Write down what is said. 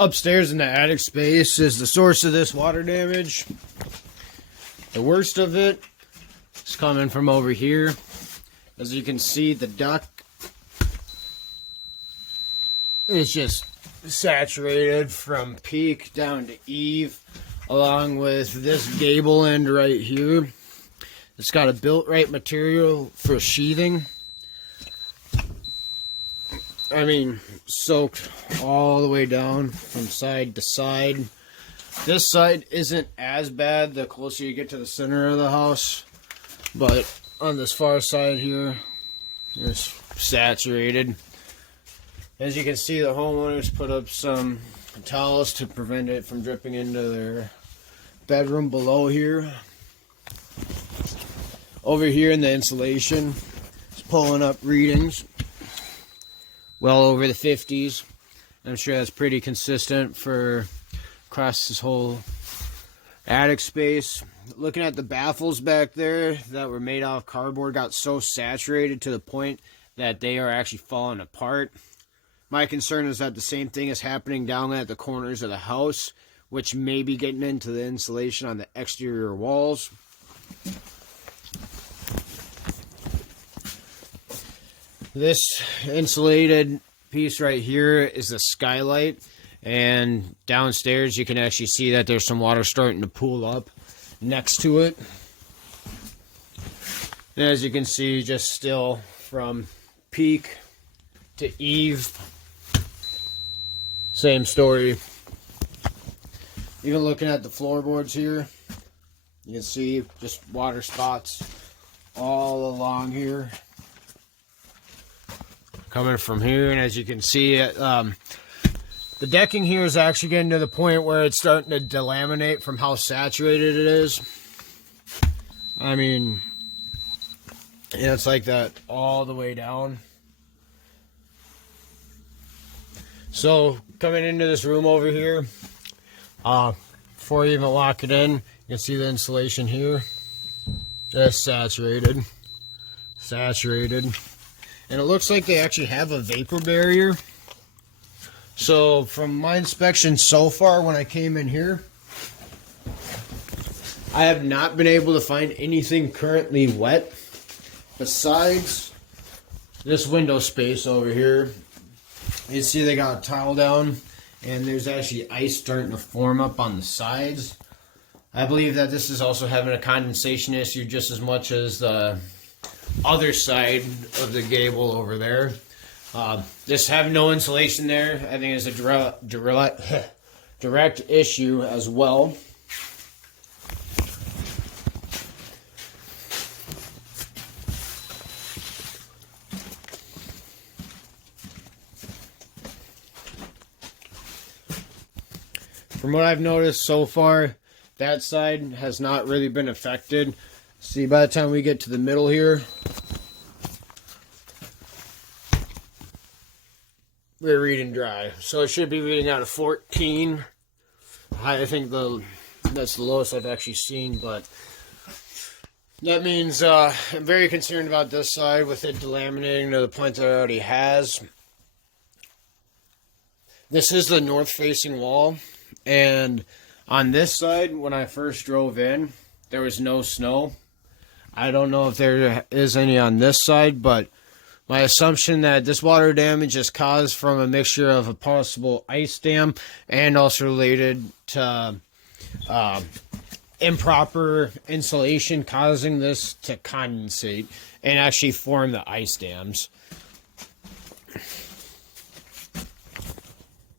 Upstairs in the attic space is the source of this water damage. The worst of it is coming from over here. As you can see, the duct is just saturated from peak down to eave, along with this gable end right here. It's got a built-right material for sheathing. I mean, soaked all the way down from side to side. This side isn't as bad the closer you get to the center of the house, but on this far side here, it's saturated. As you can see, the homeowners put up some towels to prevent it from dripping into their bedroom below here. Over here in the insulation, it's pulling up readings well over the 50s. I'm sure that's pretty consistent for across this whole attic space. Looking at the baffles back there that were made out of cardboard, got so saturated to the point that they are actually falling apart. My concern is that the same thing is happening down at the corners of the house, which may be getting into the insulation on the exterior walls. This insulated piece right here is the skylight, and downstairs you can actually see that there's some water starting to pool up next to it. And as you can see, just still from peak to eave, same story. Even looking at the floorboards here, you can see just water spots all along here, coming from here. And as you can see, the decking here is actually getting to the point where it's starting to delaminate from how saturated it is. I mean, yeah, it's like that all the way down. So coming into this room over here, before you even lock it in, you can see the insulation here, just saturated. And it looks like they actually have a vapor barrier. So from my inspection so far when I came in here, I have not been able to find anything currently wet besides this window space over here. You see they got a tile down, and there's actually ice starting to form up on the sides. I believe that this is also having a condensation issue just as much as the other side of the gable over there. This having no insulation there, I think is a direct issue as well. From what I've noticed so far, that side has not really been affected. See, by the time we get to the middle here, we're reading dry. So it should be reading out of 14. I think that's the lowest I've actually seen, but that means I'm very concerned about this side with it delaminating to the point that it already has. This is the north-facing wall, and on this side, when I first drove in, there was no snow. I don't know if there is any on this side, but my assumption that this water damage is caused from a mixture of a possible ice dam and also related to improper insulation causing this to condensate and actually form the ice dams.